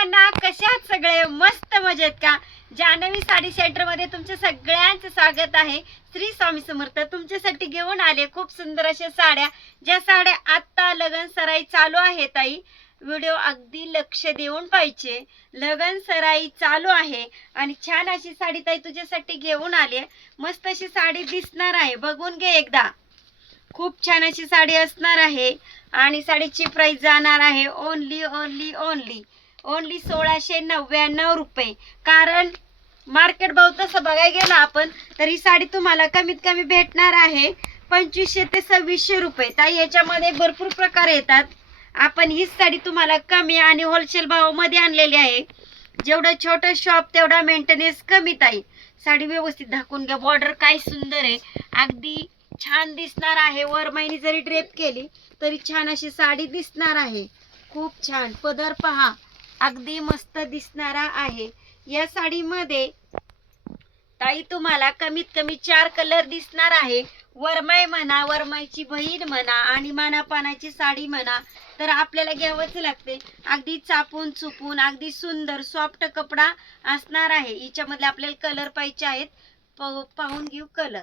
सर्वांना कशा सगळे मस्त मजेत का? जानवी साडी सेंटरमध्ये तुमच्या सगळ्यांचं स्वागत आहे. श्री स्वामी समर्थ तुमच्यासाठी घेऊन आले खूप सुंदर अशा साड्या. ज्या साड्या आत्ता लगन सराई चालू आहे ताई. व्हिडिओ अगदी लक्ष देऊन पाहिजे. लगन सराई चालू आहे आणि छान अशी साडी ताई तुझ्यासाठी घेऊन आली मस्त अशी साडी दिसणार आहे. बघून घे एकदा. खूप छान अशी साडी असणार आहे. आणि साडीची प्राइस जाणार आहे ओनली ओनली ओनली ओनली सोळाशे नव्याण्णव रुपये. कारण मार्केट भाव तसं बघायला गेलं आपण तर ही साडी तुम्हाला कमीत कमी भेटणार आहे पंचवीसशे ते सव्वीसशे रुपये. ताई याच्यामध्ये भरपूर प्रकार येतात. आपण हीच साडी तुम्हाला कमी आणि होलसेल भावामध्ये आणलेली आहे. जेवढं छोटं शॉप तेवढा मेंटेनन्स कमी ताई. साडी व्यवस्थित दाखवून घ्या. बॉर्डर काय सुंदर आहे. अगदी छान दिसणार आहे. वर महिनी जरी ड्रेप केली तरी छान अशी साडी दिसणार आहे. खूप छान. पदर पहा. अगदी मस्त दिसणारा आहे. या साडीमध्ये ताई तुम्हाला कमीत कमी चार कलर दिसणार आहे. वरमाई म्हणा वरमाईची बहीण म्हणा आणि मानापानाची साडी म्हणा तर आपल्याला घ्यावंच लागते. अगदी चापून चुपून अगदी सुंदर सॉफ्ट कपडा असणार आहे. हिच्यामधले आपल्याला कलर पाहिजे आहेत. पाहून घेऊ कलर.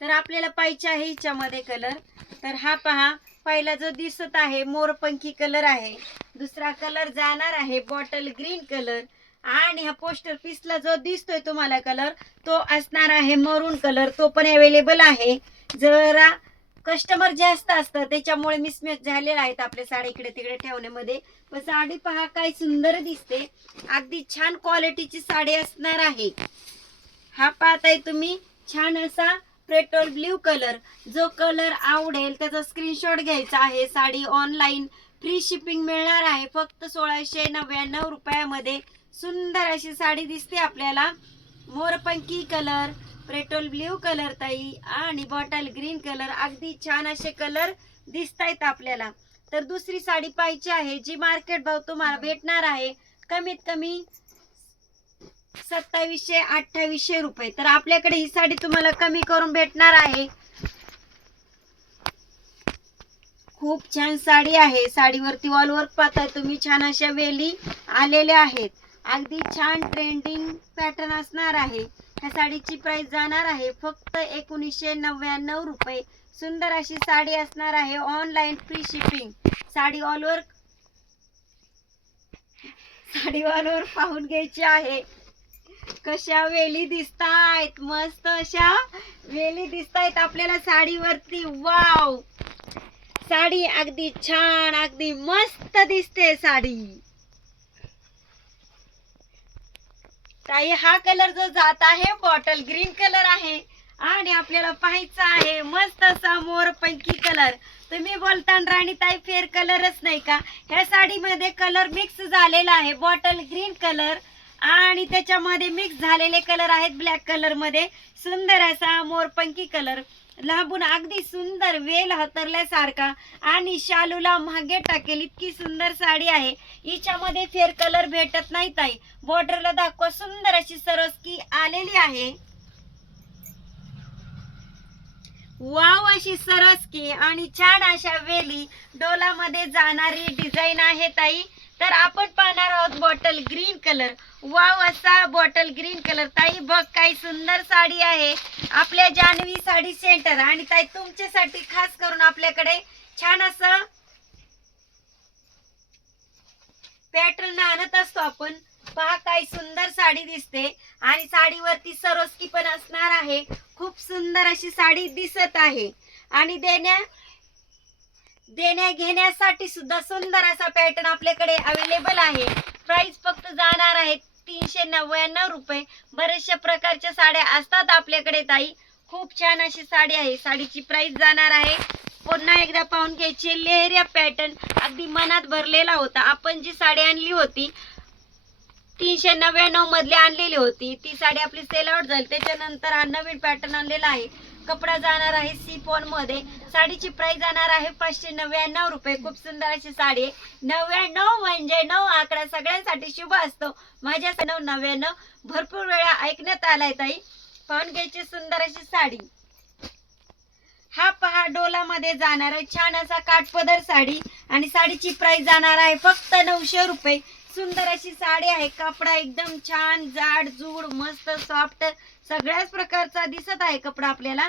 तर आपल्याला पाहिजे आहे हिच्यामध्ये कलर. तर हा पहा पहिला जो दिसत आहे मोरपंखी कलर आहे. दुसरा कलर जाणार आहे बॉटल ग्रीन कलर. आणि हा पोस्टर पीसला जो दिसतोय तुम्हाला कलर तो असणार आहे मरून कलर. तो पण अवेलेबल आहे. जरा कस्टमर जास्त असतं त्याच्यामुळे मिसमॅच झालेला आहेत आपल्या साड्या इकडे तिकडे ठेवण्यामध्ये. पण साडी पहा काय सुंदर दिसते. अगदी छान क्वालिटीची साडी असणार आहे. हा पाहताय तुम्ही छान असा पेट्रोल ब्ल्यू कलर जो कलर आवडेल त्याचा स्क्रीनशॉट घ्यायचा आहे साडी ऑनलाईन फ्री शिपिंग मिळणार आहे. फक्त सोळाशे नव्याण्णव रुपयामध्ये सुंदर अशी साडी दिसते आपल्याला. मोरपंखी कलर पेट्रोल ब्ल्यू कलर ताई आणि बॉटल ग्रीन कलर. अगदी छान असे कलर दिसतायत आपल्याला. तर दुसरी साडी पाहिजे आहे जी मार्केट भाव तुम्हाला भेटणार आहे. कमीत कमी सत्तावीसशे अठ्ठावीसशे रुपये. तर आपल्याकडे ही साडी तुम्हाला कमी करून भेटणार आहे. खूप छान साडी आहे. साडीवरती ऑल वर्क पाहताय तुम्ही. छान अशा वेली आलेल्या आहेत. अगदी छान ट्रेंडिंग पॅटर्न असणार आहे. ह्या साडीची प्राइस जाणार आहे फक्त एकोणीसशे नव्याण्णव रुपये. सुंदर अशी साडी असणार आहे online free shipping sari all sari all वर पाहून घ्यायची आहे. कशा वेली दिसतायत? मस्त अशा वेली दिसतायत आपल्याला साडीवरती. वाव साडी अगदी छान अगदी मस्त दिसते साडी. ताई हा कलर जो जात आहे बॉटल ग्रीन कलर आहे. आणि आपल्याला पाहायचं आहे मस्त असा मोरपंखी कलर तुम्ही बोलताना राणी ताई फेर कलरच नाही का? ह्या साडीमध्ये कलर मिक्स झालेला आहे बॉटल ग्रीन कलर आणि त्याच्यामध्ये मिक्स झालेले कलर आहेत ब्लॅक कलरमध्ये. सुंदर असा मोरपंखी कलर लांबून अगदी सुंदर वेल हतरल्यासारखा आणि शालूला मागे टाकेल इतकी सुंदर साडी आहे. हिच्यामध्ये फेर कलर भेटत नाही ताई. बॉर्डरला दाखवा सुंदर अशी सरसकी आलेली आहे. वाव अशी सरसकी आणि छान अशा वेली डोलामध्ये जाणारी डिझाईन आहे ताई. तर आपण पाहणार आहोत बॉटल ग्रीन कलर. वाव असा बॉटल ग्रीन कलर. ताई बघ काही सुंदर साडी आहे. आपल्या जान्हवी साडी सेंटर आणि ताई तुमच्यासाठी खास करून आपल्याकडे छान असं पॅटर्न आणत असतो आपण. पहा काय सुंदर साडी दिसते. आणि साडीवरती सरोस्की पण असणार आहे. खूप सुंदर अशी साडी दिसत आहे. आणि देण्या देण्या घेण्यासाठी सुद्धा सुंदर असा पॅटर्न आपल्याकडे अवेलेबल आहे. प्राइस फक्त जाणार आहे तीनशे नव्याण्णव रुपये. बऱ्याचशा प्रकारच्या साड्या असतात आपल्याकडे ताई. खूप छान अशी साडी आहे. साडीची प्राइस जाणार आहे. पुन्हा एकदा पाहून घ्यायची लेहऱ्या पॅटर्न अगदी मनात भरलेला होता. आपण जी साडी आणली होती तीनशे नव्याण्णव मधली आणलेली होती ती साडी आपली सेल आउट झाली. त्याच्यानंतर हा नवीन पॅटर्न आणलेला आहे. कपडा जाणार आहे सिफॉनमध्ये. साडीची प्राइस जाणार आहे पाचशे नव्याण्णव रुपये. खूप सुंदर अशी साडी आहे. नव्याण्णव म्हणजे नऊ आकडा. सगळ्यांसाठी शुभ असतो. माझ्या नऊ नव्याण्णव. भरपूर वेळा ऐकण्यात आलाय ताई. पाहून घ्यायची सुंदर अशी साडी. हा पहा डोलामध्ये जाणार आहे. छान असा काठपदर साडी. आणि साडीची प्राइस जाणार आहे फक्त नऊशे रुपये. सुंदर अशी साडी आहे. कपडा एकदम छान जाड जूड मस्त सॉफ्ट सगळ्याच प्रकारचा दिसत आहे कपडा आपल्याला.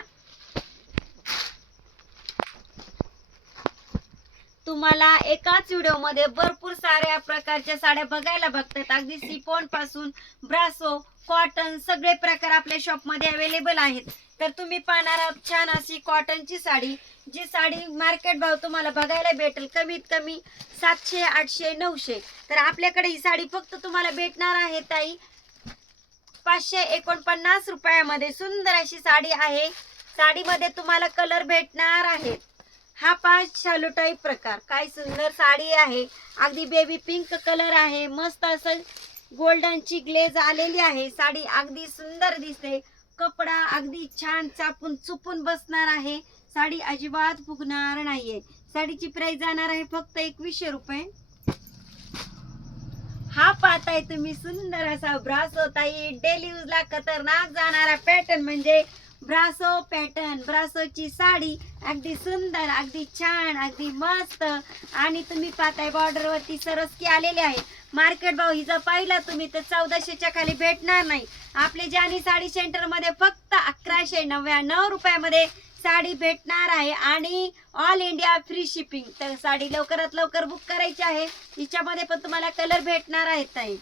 तुम्हाला एकाच व्हिडिओमध्ये भरपूर साऱ्या प्रकारच्या साड्या बघायला बघतात. अगदी सिफॉनपासून ब्रासो कॉटन सगळे प्रकार आपल्या शॉपमध्ये अवेलेबल आहेत. तर तुम्ही पाहणार आहात छान अशी कॉटनची साडी जी साडी मार्केट भाव तुम्हाला बघायला भेटेल. कमीत कमी सातशे आठशे नऊशे. तर आपल्याकडे ही साडी फक्त तुम्हाला भेटणार आहे ताई. पाचशे एकोणपन्नास रुपयामध्ये सुंदर अशी साडी आहे. साडीमध्ये तुम्हाला कलर भेटणार आहेत हा पाच शालू टाईप प्रकार. काय सुंदर साडी आहे. अगदी बेबी पिंक कलर आहे. मस्त असं गोल्डनची ग्लेज आलेली आहे. साडी अगदी सुंदर दिसते. कपडा अगदी छान चापून चुपून बसणार आहे. साडी अजिबात फुगणार नाहीये. साडीची प्राइस जाणार आहे फक्त एकवीसशे रुपये. हा पाहताय तुम्ही सुंदर असा ब्रास होता डेली यूजला खतरनाक जाणारा पॅटर्न म्हणजे ब्रासो पॅटर्न ब्रासोची साडी अगदी सुंदर अगदी छान अगदी मस्त. आणि तुम्ही पाहताय बॉर्डर वरती सरस्की आलेली आहे. मार्केट भाव हिचा पाहिला तुम्ही तर चौदाशेच्या खाली भेटणार नाही. आपले जानी साडी सेंटरमध्ये फक्त अकराशे नव्याण्णव रुपयामध्ये साडी भेटणार आहे. आणि ऑल इंडिया फ्री शिपिंग तर साडी लवकरात लवकर बुक करायची आहे. हिच्यामध्ये पण तुम्हाला कलर भेटणार आहेत ताई.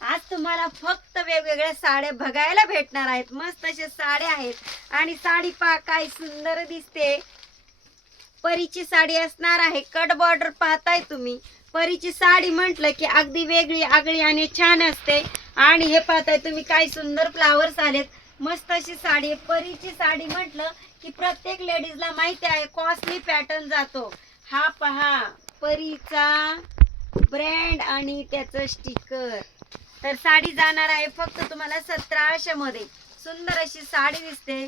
आज तुम्हाला फक्त वेगवेगळ्या साड्या बघायला भेटणार आहेत. मस्त अशा साड्या आहेत. आणि साडी पा काय सुंदर दिसते. परीची साडी असणार आहे. कट बॉर्डर पाहताय तुम्ही. परीची साडी म्हटलं की अगदी वेगळी आगळी आणि छान असते. आणि हे पाहताय तुम्ही काय सुंदर फ्लावर्स आलेत. मस्त अशी साडी आहे. परीची साडी म्हटलं की प्रत्येक लेडीजला माहिती आहे कॉस्टली पॅटर्न जातो. हा पहा परीचा ब्रँड आणि त्याचं स्टिकर तर साडी जाणार आहे फक्त तुम्हाला सतराशे मध्ये. सुंदर अशी साडी दिसते.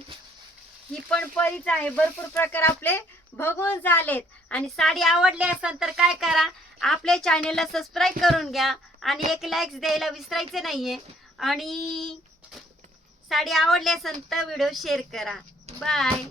ही पण परीच आहे. भरपूर प्रकार आपले बघून झालेत. आणि साडी आवडली असेल तर काय करा आपल्या चॅनेलला सबस्क्राईब करून घ्या आणि एक लाईक्स द्यायला विसरायचे नाहीये. आणि साडी आवडली असेल तर व्हिडिओ शेअर करा. बाय